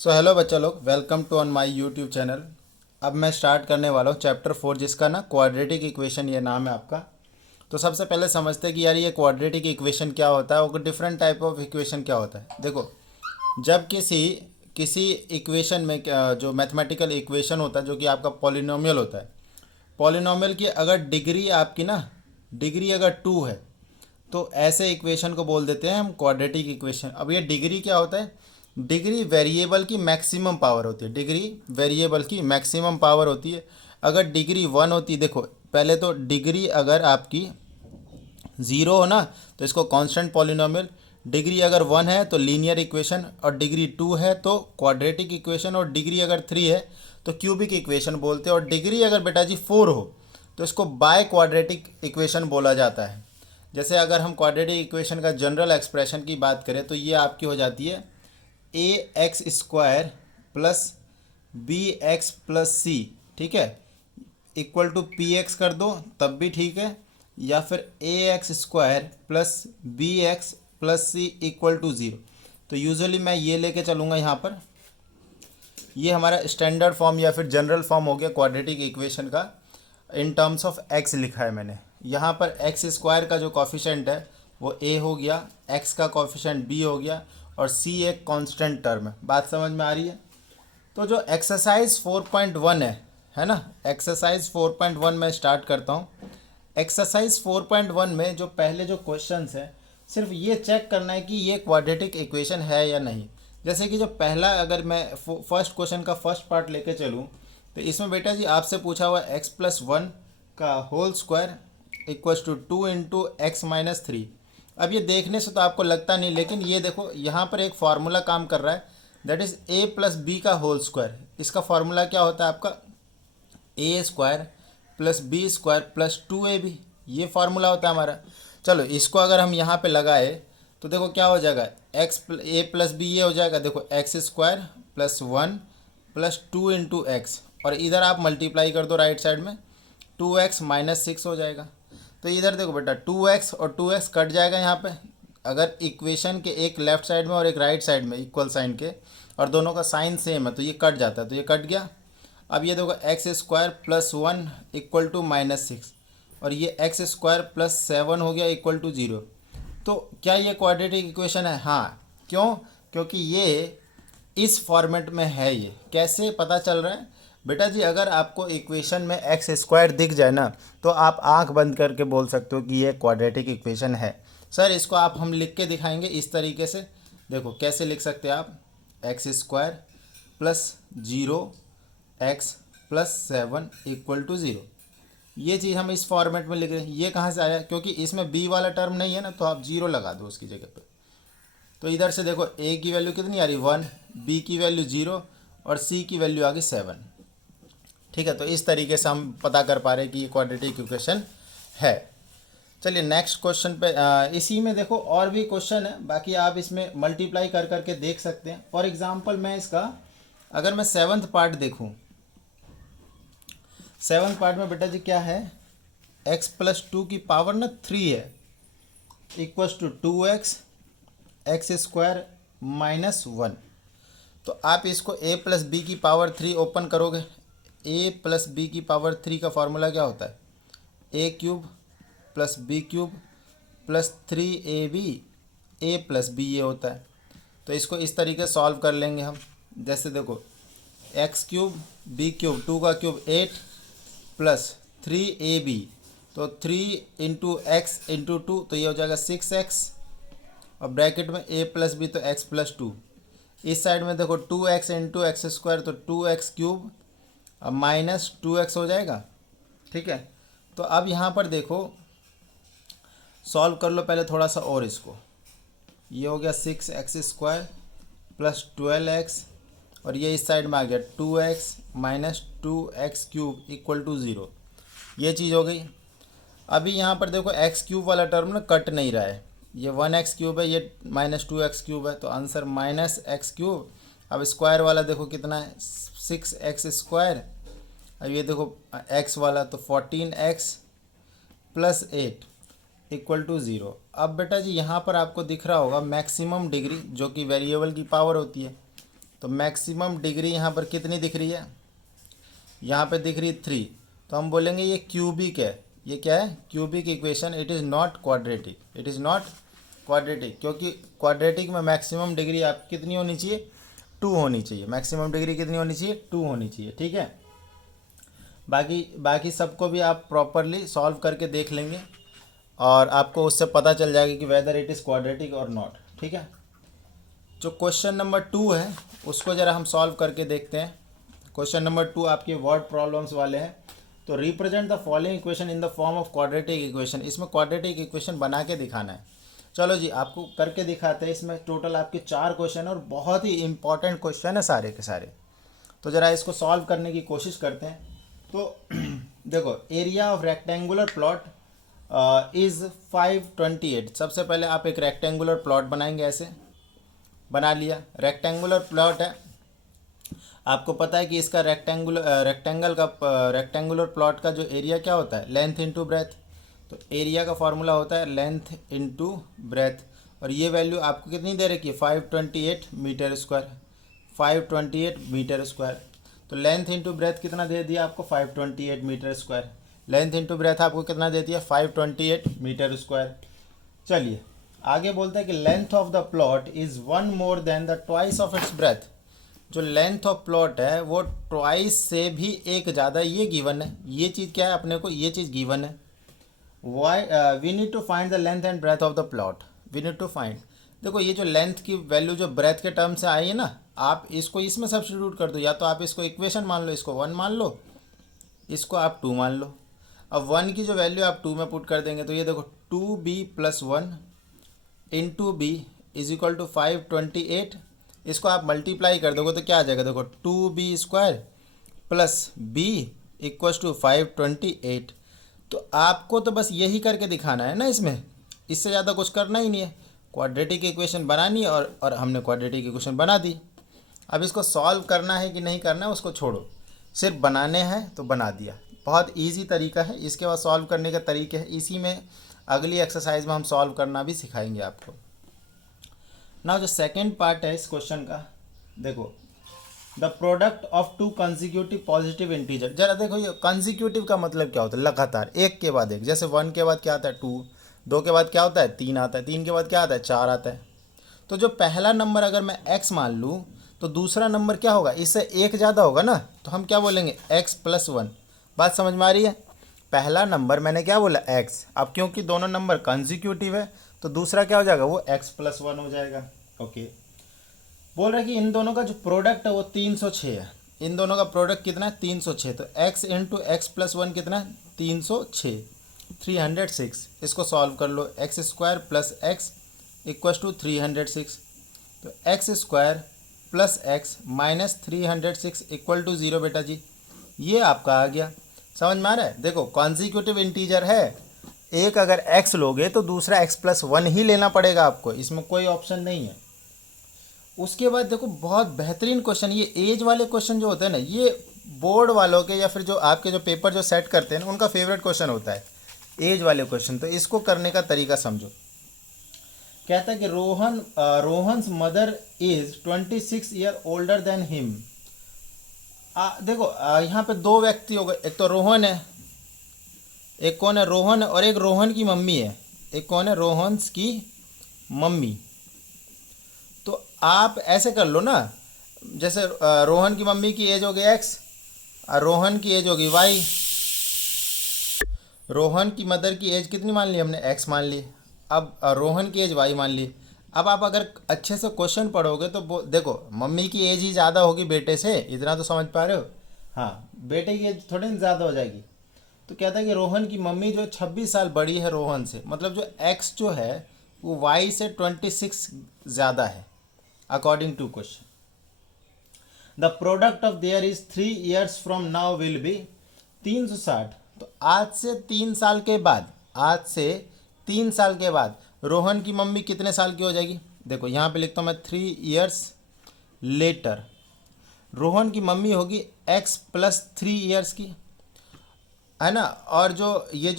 सो hello बच्चा लोग, welcome to on my YouTube channel. अब मैं स्टार्ट करने वाला हूँ चैप्टर 4, जिसका ना क्वाड्रेटिक इक्वेशन ये नाम है आपका। तो सबसे पहले समझते हैं कि यार ये क्वाड्रेटिक इक्वेशन क्या होता है और डिफरेंट टाइप ऑफ इक्वेशन क्या होता है। देखो, जब किसी किसी इक्वेशन में जो मैथमेटिकल इक्वेशन होता है जो कि आपका पॉलिनोमियल होता है, पॉलिनोमियल की अगर डिग्री आपकी ना डिग्री अगर 2 है तो ऐसे इक्वेशन को बोल देते हैं हम क्वाड्रेटिक इक्वेशन। अब ये डिग्री क्या होता है? डिग्री वेरिएबल की मैक्सिमम पावर होती है। डिग्री वेरिएबल की मैक्सिमम पावर होती है। अगर डिग्री 1 होती है, देखो पहले तो डिग्री अगर आपकी 0 हो ना तो इसको कांस्टेंट पॉलिनोमियल, डिग्री अगर 1 है तो लीनियर इक्वेशन, और डिग्री 2 है तो क्वाड्रेटिक इक्वेशन, और डिग्री अगर 3 है तो क्यूबिक इक्वेशन बोलते हैं। और डिग्री अगर बेटा जी 4 हो तो इसको बाय क्वाड्रेटिक इक्वेशन बोला जाता है। जैसे अगर हम क्वाड्रेटिक इक्वेशन का जनरल एक्सप्रेशन की बात करें तो ये आपकी हो जाती है A X square plus B X plus C, ठीक है, इक्वल टू पी एक्स कर दो तब भी ठीक है, या फिर A X square plus B X plus C equal to zero. तो यूजुअली मैं ये लेके चलूँगा यहाँ पर। ये हमारा स्टैंडर्ड फॉर्म या फिर जनरल फॉर्म हो गया क्वाड्रेटिक इक्वेशन का। इन टर्म्स ऑफ एक्स लिखा है मैंने यहाँ पर। एक्स स्क्वायर का जो कॉफिशेंट है वो ए हो गया, एक्स का कॉफिशेंट बी हो गया, और सी एक कांस्टेंट टर्म है। बात समझ में आ रही है? तो जो एक्सरसाइज 4.1 है ना, एक्सरसाइज 4.1 में स्टार्ट करता हूँ। एक्सरसाइज 4.1 में जो पहले जो क्वेश्चंस हैं, सिर्फ ये चेक करना है कि ये क्वाड्रेटिक इक्वेशन है या नहीं। जैसे कि जो पहला, अगर मैं फर्स्ट क्वेश्चन का फर्स्ट पार्ट लेके चलूँ तो इसमें बेटा जी आपसे पूछा हुआ एक्स प्लस वन का whole square equals to 2 × x−3। अब ये देखने से तो आपको लगता नहीं, लेकिन ये देखो यहाँ पर एक फार्मूला काम कर रहा है, that is a plus B का होल स्क्वायर। इसका फार्मूला क्या होता है आपका? A square plus B square plus 2ab, ये फार्मूला होता है हमारा। चलो इसको अगर हम यहाँ पे लगाए तो देखो क्या हो जाएगा, ए प्लस बी ये हो जाएगा, देखो x square plus 1 plus 2 × x, और इधर आप मल्टीप्लाई कर दो राइट साइड में, 2x−6 हो जाएगा। तो इधर देखो बेटा 2x और 2x कट जाएगा यहाँ पे। अगर इक्वेशन के एक लेफ्ट साइड में और एक राइट साइड में इक्वल साइन के, और दोनों का साइन सेम है तो ये कट जाता है, तो ये कट गया। अब ये देखो x square plus 1 equal to -6, और ये एक्स स्क्वायर प्लस 7 हो गया इक्वल टू 0। तो क्या ये क्वाड्रेटिक इक्वेशन है? हाँ। क्यों? क्योंकि ये इस फॉर्मेट में है। ये कैसे पता चल रहा है बेटा जी? अगर आपको इक्वेशन में एक्स स्क्वायर दिख जाए ना तो आप आंख बंद करके बोल सकते हो कि ये क्वाड्रेटिक इक्वेशन है। सर इसको आप हम लिख के दिखाएंगे इस तरीके से। देखो कैसे लिख सकते हैं आप, x square plus 0x+7 equal to 0। ये चीज़ हम इस फॉर्मेट में लिख रहे हैं। ये कहाँ से आया? क्योंकि इसमें बी वाला टर्म नहीं है ना, तो आप 0 लगा दो उसकी जगह पे। तो इधर से देखो ए की वैल्यू कितनी आ रही, 1, बी की वैल्यू 0, और सी की वैल्यू आ गई 7। ठीक है, तो इस तरीके से हम पता कर पा रहे हैं कि ये क्वाड्रेटिक इक्वेशन है। चलिए नेक्स्ट क्वेश्चन पे। इसी में देखो और भी क्वेश्चन है, बाकी आप इसमें मल्टीप्लाई कर करके देख सकते हैं। फॉर एग्जांपल मैं इसका, अगर मैं 7th पार्ट देखूं, 7th पार्ट में बेटा जी क्या है, x प्लस 2 की पावर ना 3 है, equals to 2x x square -1। तो आप इसको a प्लस बी की पावर 3 ओपन करोगे। a प्लस बी की पावर 3 का फार्मूला क्या होता है? a³ plus b³ plus 3ab a plus B, ये होता है। तो इसको इस तरीके से सॉल्व कर लेंगे हम। जैसे देखो x³ b³, 2 का क्यूब 8 प्लस 3ab, तो 3 × x × 2, तो ये हो जाएगा 6x, और ब्रैकेट में a प्लस बी तो x प्लस 2। इस साइड में देखो 2x × x² तो 2x³ अब -2x हो जाएगा। ठीक है, तो अब यहाँ पर देखो सॉल्व कर लो पहले थोड़ा सा और इसको। ये हो गया 6x² प्लस 12x, और ये इस साइड में आ गया 2x -2x³ इक्वल टू 0। ये चीज़ हो गई। अभी यहाँ पर देखो x³ वाला टर्म ना कट नहीं रहा है, ये 1x³ है, ये -2x³ है, तो आंसर -x³। अब स्क्वायर वाला देखो कितना है, 6x²। अब ये देखो x वाला तो 14x प्लस 8 इक्वल टू 0। अब बेटा जी यहाँ पर आपको दिख रहा होगा मैक्सिमम डिग्री, जो कि वेरिएबल की पावर होती है। तो मैक्सिमम डिग्री यहाँ पर कितनी दिख रही है, यहाँ पे दिख रही है 3, तो हम बोलेंगे ये क्यूबिक है। ये क्या है, cubic equation. It is not quadratic, it is not quadratic, क्योंकि क्वाड्रेटिक में मैक्सिमम डिग्री आप कितनी होनी चाहिए, 2 होनी चाहिए। मैक्सिमम डिग्री कितनी होनी चाहिए, 2 होनी चाहिए, ठीक है। बाकी सबको भी आप प्रॉपरली सॉल्व करके देख लेंगे और आपको उससे पता चल जाएगा कि वेदर इट इज़ क्वाड्रेटिक और नॉट, ठीक है। जो क्वेश्चन नंबर 2 है उसको ज़रा हम सॉल्व करके देखते हैं। क्वेश्चन नंबर 2 आपके वर्ड प्रॉब्लम्स वाले हैं। तो represent the following equation in the form of quadratic equation. इसमें क्वाड्रेटिक इक्वेशन बना के दिखाना है। चलो जी, आपको करके दिखाते हैं। इसमें टोटल आपके 4 क्वेश्चन और बहुत ही इंपॉर्टेंट क्वेश्चन है सारे के सारे। तो ज़रा इसको सॉल्व करने की कोशिश करते हैं। तो देखो, area of rectangular plot is 528। सबसे पहले आप एक रेक्टेंगुलर प्लॉट बनाएंगे, ऐसे बना लिया। रेक्टेंगुलर प्लॉट है, आपको पता है कि इसका रेक्टेंगुलर प्लॉट का जो एरिया क्या होता है, लेंथ इंटू ब्रेथ। तो एरिया का फॉर्मूला होता है लेंथ इंटू ब्रेथ, और ये वैल्यू आपको कितनी दे रखी है, 528 मीटर स्क्वायर, 528 मीटर स्क्वायर। तो लेंथ इंटू ब्रेथ कितना दे दिया आपको, 528 metre square. Length into breadth आपको कितना दे दिया, 528 मीटर स्क्वायर। चलिए आगे बोलते हैं कि length of the plot is 1 more than the twice of its breath. जो लेंथ ऑफ प्लॉट है वो ट्वाइस से भी एक ज़्यादा, ये गिवन है। ये चीज़ क्या है अपने को, ये चीज़ गिवन है। Why we need to find the length and breadth of the plot. We need to find, देखो ये जो लेंथ की वैल्यू जो ब्रेथ के टर्म से आई है ना, आप इसको इसमें सब्स्टिट्यूट कर दो। या तो आप इसको इक्वेशन मान लो, इसको 1 मान लो, इसको आप 2 मान लो। अब 1 की जो वैल्यू आप 2 में पुट कर देंगे तो ये देखो 2b + 1 into B is equal to 528। इसको आप मल्टीप्लाई कर दोगे तो क्या आ जाएगा, देखो 2b² plus b equal to 528। तो आपको तो बस यही करके दिखाना है ना, इसमें इससे ज़्यादा कुछ करना ही नहीं है। क्वाड्रेटिक इक्वेशन बनानी है और हमने क्वाड्रेटिक इक्वेशन बना दी। अब इसको सॉल्व करना है कि नहीं करना है उसको छोड़ो, सिर्फ बनाने हैं तो बना दिया। बहुत इजी तरीका है। इसके बाद सॉल्व करने का तरीके है, इसी में अगली एक्सरसाइज में हम सॉल्व करना भी सिखाएंगे आपको। ना जो सेकेंड पार्ट है इस क्वेश्चन का, देखो the product of 2 consecutive positive integer. जरा देखो ये कंसेक्यूटिव का मतलब क्या होता है, लगातार, एक के बाद एक। जैसे 1 के बाद क्या आता है 2, 2 के बाद क्या होता है 3 आता है, 3 के बाद क्या आता है 4 आता है। तो जो पहला नंबर अगर मैं x मान लूँ तो दूसरा नंबर क्या होगा, इससे एक ज़्यादा होगा ना, तो हम क्या बोलेंगे x + 1। बात समझ में आ रही है। पहला नंबर मैंने क्या बोला x, अब क्योंकि दोनों नंबर कंसेक्यूटिव है तो दूसरा क्या हो जाएगा, वो x + 1 हो जाएगा। ओके, बोल रहा है कि इन दोनों का जो प्रोडक्ट है वो 306 है। इन दोनों का प्रोडक्ट कितना है, 306। तो x × x + 1 कितना है, 306, 306। इसको सॉल्व कर लो, x² + x = 306। तो x² + x - 306 = 0 बेटा जी। ये आपका आ गया, समझ में आ रहा है। देखो कॉन्जिक्यूटिव इंटीजर है, एक अगर x लोगे तो दूसरा x + 1 ही लेना पड़ेगा आपको, इसमें कोई ऑप्शन नहीं है। उसके बाद देखो बहुत बेहतरीन क्वेश्चन, ये एज वाले क्वेश्चन जो होते हैं ना, ये बोर्ड वालों के या फिर जो आपके जो पेपर जो सेट करते हैं ना, उनका फेवरेट क्वेश्चन होता है एज वाले क्वेश्चन। तो इसको करने का तरीका समझो। कहता है कि Rohan's mother is 26 year older than him. देखो यहाँ पे 2 व्यक्ति हो गए, एक तो रोहन है, एक कौन है, रोहन है, और एक रोहन की मम्मी है। एक कौन है, रोहन्स की मम्मी। तो आप ऐसे कर लो ना, जैसे रोहन की मम्मी की एज हो गई x और रोहन की एज होगी y। रोहन की मदर की एज कितनी मान ली हमने, x मान ली। अब रोहन की एज y मान ली। अब आप अगर अच्छे से क्वेश्चन पढ़ोगे तो देखो मम्मी की एज ही ज़्यादा होगी बेटे से, इतना तो समझ पा रहे हो। हाँ, बेटे की एज थोड़ी ज़्यादा हो जाएगी। तो कहता है कि रोहन की मम्मी जो 26 साल बड़ी है रोहन से, मतलब जो x जो है वो y से 26 ज़्यादा है according to question. The product of their is 3 years from now will be 360। तो आज से 3 साल के बाद, आज से 3 साल के बाद रोहन की मम्मी कितने साल की हो जाएगी। देखो यहाँ पे लिखता हूँ मैं 3 years लेटर। रोहन की मम्मी होगी x + 3 years की, है ना। और जो ये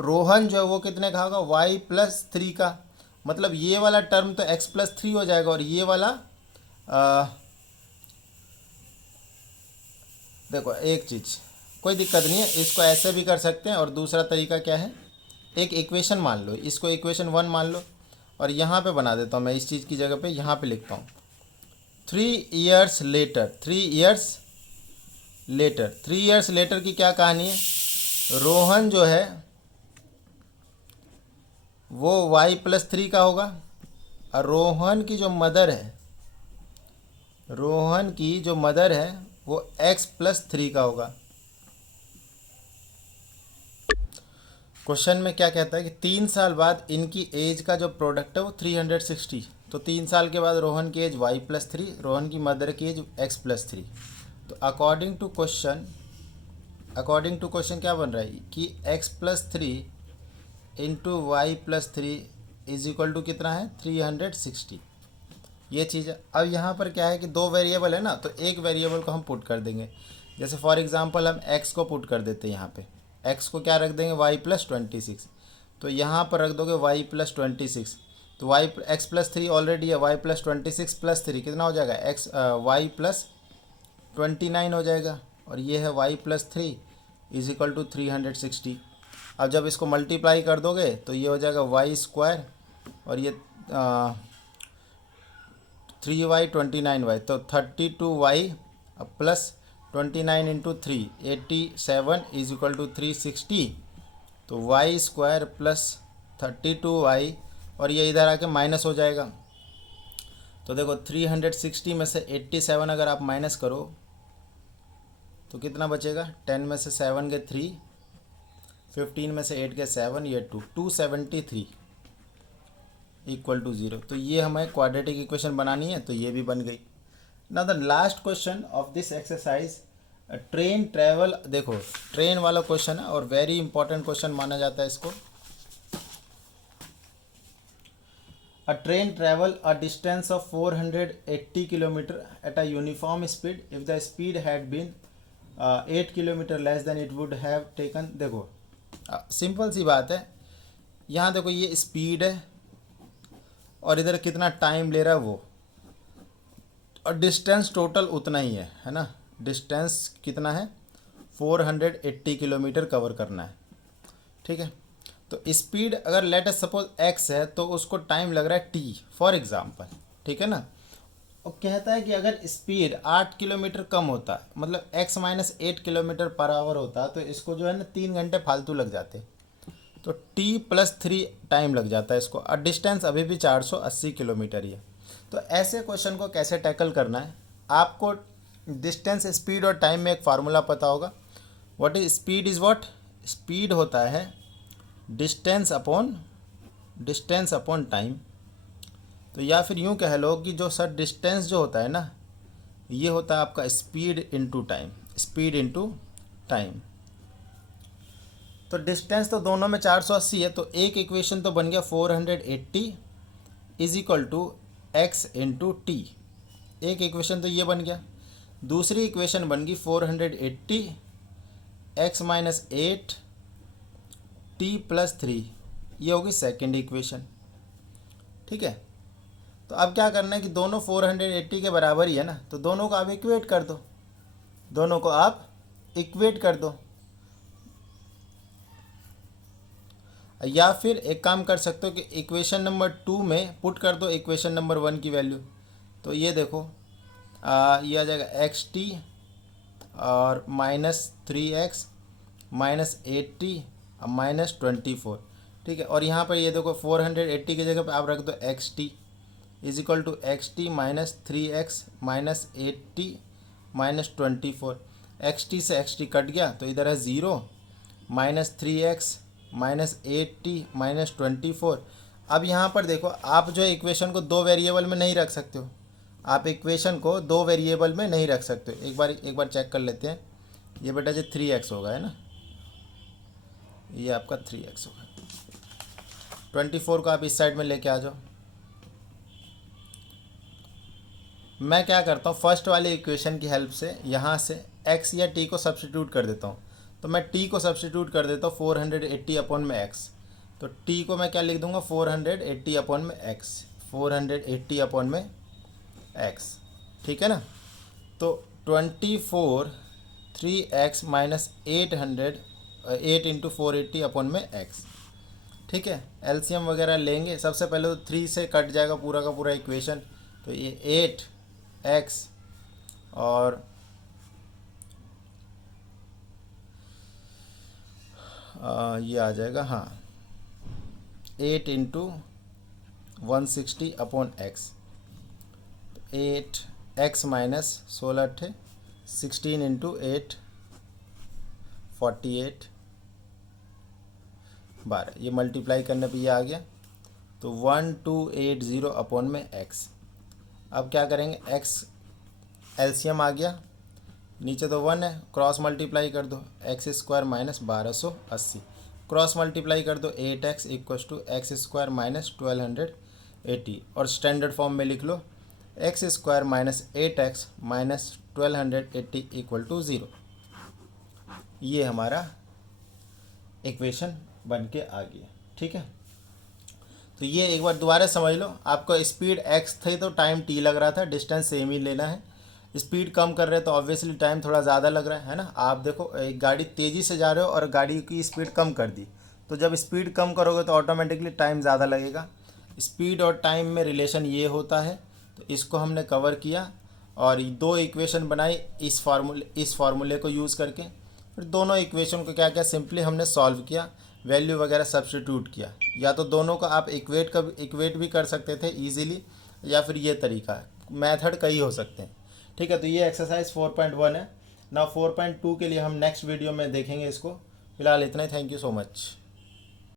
रोहन जो है वो कितने का होगा, y + 3 का। मतलब ये वाला टर्म तो x + 3 हो जाएगा और ये वाला देखो एक चीज़, कोई दिक्कत नहीं है, इसको ऐसे भी कर सकते हैं। और दूसरा तरीका क्या है, एक इक्वेशन मान लो, इसको इक्वेशन 1 मान लो, और यहाँ पे बना देता हूँ मैं, इस चीज़ की जगह पे यहाँ पे लिखता हूँ 3 years लेटर। 3 years लेटर की क्या कहानी है, रोहन जो है वो y+3 का होगा, और रोहन की जो मदर है वो x+3 का होगा। क्वेश्चन में क्या कहता है कि 3 साल बाद इनकी एज का जो प्रोडक्ट है वो 360। तो 3 साल के बाद रोहन की एज y+3, रोहन की मदर की एज x+3। तो अकॉर्डिंग टू क्वेश्चन क्या बन रहा है कि x+3 into y+3 is equal to कितना है 360। ये चीज़ है। अब यहाँ पर क्या है कि दो वेरिएबल है ना, तो एक वेरिएबल को हम पुट कर देंगे। जैसे फॉर एग्जांपल हम x को पुट कर देते हैं, यहाँ पे x को क्या रख देंगे y+26। तो यहाँ पर रख दोगे y+26, तो x+3 ऑलरेडी है, y+26+3 कितना हो जाएगा y+29 हो जाएगा, और ये है y+3 इज इक्वल टू 360। अब जब इसको मल्टीप्लाई कर दोगे तो ये हो जाएगा y², और ये 3y 29y, तो 32y plus 29 into 3 87 is equal to 360। तो y² प्लस 32y, और ये इधर आके माइनस हो जाएगा। तो देखो 360 में से 87 अगर आप माइनस करो तो कितना बचेगा, 10 में से 7 के 3, 15 में से 8 के 7, ये 273 इक्वल टू 0। तो ये हमें क्वाड्रेटिक इक्वेशन बनानी है, तो ये भी बन गई। Now the last question of this exercise, train travel. देखो ट्रेन वाला क्वेश्चन है और वेरी इंपॉर्टेंट क्वेश्चन माना जाता है इसको। A train travel a distance of 480 kilometre at a uniform speed if the speed had been 8 kilometre less than it would have taken. देखो simple सी बात है, यहाँ देखो ये स्पीड है और इधर कितना टाइम ले रहा है वो, और डिस्टेंस टोटल उतना ही है ना। डिस्टेंस कितना है 480 किलोमीटर कवर करना है, ठीक है। तो स्पीड अगर लेट अस सपोज x है तो उसको टाइम लग रहा है t फॉर एग्जांपल, ठीक है ना। और कहता है कि अगर स्पीड 8 किलोमीटर कम होता, मतलब x-8 किलोमीटर पर आवर होता, तो इसको जो है ना 3 घंटे फालतू लग जाते, तो t+3 टाइम लग जाता है इसको, और डिस्टेंस अभी भी 480 किलोमीटर ही है। तो ऐसे क्वेश्चन को कैसे टैकल करना है, आपको डिस्टेंस, स्पीड और टाइम में एक फार्मूला पता होगा। What is speed, is what, speed होता है डिस्टेंस अपॉन टाइम। तो या फिर यूँ कह लो कि जो सर डिस्टेंस जो होता है ना, ये होता है आपका स्पीड इनटू टाइम। तो डिस्टेंस तो दोनों में 480 है, तो एक इक्वेशन तो बन गया 480 is equal to x into T. एक इक्वेशन तो ये बन गया। दूसरी इक्वेशन बन गई 480 x-8 t+3, ये होगी सेकेंड इक्वेशन, ठीक है। तो अब क्या करना है कि दोनों 480 के बराबर ही है ना, तो दोनों को आप इक्वेट कर दो। या फिर एक काम कर सकते हो कि इक्वेशन नंबर 2 में पुट कर दो इक्वेशन नंबर 1 की वैल्यू। तो ये देखो ये आ जाएगा xt और -3x -8t -24, ठीक है। और यहाँ पर ये देखो 480 की जगह पे आप रख दो xt is equal to xt -3x -8t -24। xt से xt कट गया तो इधर है 0, -3x -8t -24। अब यहाँ पर देखो, आप जो इक्वेशन को दो वेरिएबल में नहीं रख सकते हो, एक बार चेक कर लेते हैं। ये बेटा जो 3x होगा, है ना, ये आपका 3x होगा। 24 को आप इस साइड में लेके आ जाओ। मैं क्या करता हूँ, फर्स्ट वाली इक्वेशन की हेल्प से यहाँ से x या t को सब्स्टिट्यूट कर देता हूँ। तो मैं t को सब्स्टिट्यूट कर देता हूँ 480 अपॉन में x। तो t को मैं क्या लिख दूंगा 480 अपॉन में x, 480 अपॉन में x। ठीक है ना। तो 24 3x माइनस 800 8 इंटू 480 अपॉन में x। ठीक है, एलसीएम वगैरह लेंगे। सबसे पहले तो 3 से कट जाएगा पूरा का पूरा इक्वेशन, तो ये 8x और ये आ जाएगा, हाँ 8 into 160 upon x. 8x minus 16 अट्ठे 16 into 8 48 12, ये मल्टीप्लाई करने पे ये आ गया। तो 1280 अपॉन में x। अब क्या करेंगे, x एलसीएम आ गया, नीचे तो 1 है, क्रॉस मल्टीप्लाई कर दो, X square minus 1280, cross multiply कर दो 8x equals to X square minus 1280, और स्टैंडर्ड फॉर्म में लिख लो X square minus 8x minus 1280 equal to 0। ये हमारा इक्वेशन बन के आ गया। ठीक है, तो ये एक बार दोबारा समझ लो। आपको स्पीड x थी तो टाइम t लग रहा था, डिस्टेंस सेम ही लेना है। स्पीड कम कर रहे हैं तो ऑब्वियसली टाइम थोड़ा ज़्यादा लग रहा है ना। आप देखो एक गाड़ी तेज़ी से जा रहे हो और गाड़ी की स्पीड कम कर दी, तो जब स्पीड कम करोगे तो ऑटोमेटिकली टाइम ज़्यादा लगेगा। स्पीड और टाइम में रिलेशन ये होता है, तो इसको हमने कवर किया और दो इक्वेशन बनाई इस फार्मूले को यूज़ करके। फिर दोनों इक्वेशन को क्या क्या सिंपली हमने सॉल्व किया, वैल्यू वगैरह सब्स्टिट्यूट किया। या तो दोनों को आप इक्वेट भी कर सकते थे ईजिली, या फिर ये तरीका है, मेथड कई हो सकते हैं। ठीक है, तो ये एक्सरसाइज 4.1 है ना। 4.2 के लिए हम नेक्स्ट वीडियो में देखेंगे इसको। फिलहाल इतना ही, थैंक यू सो मच।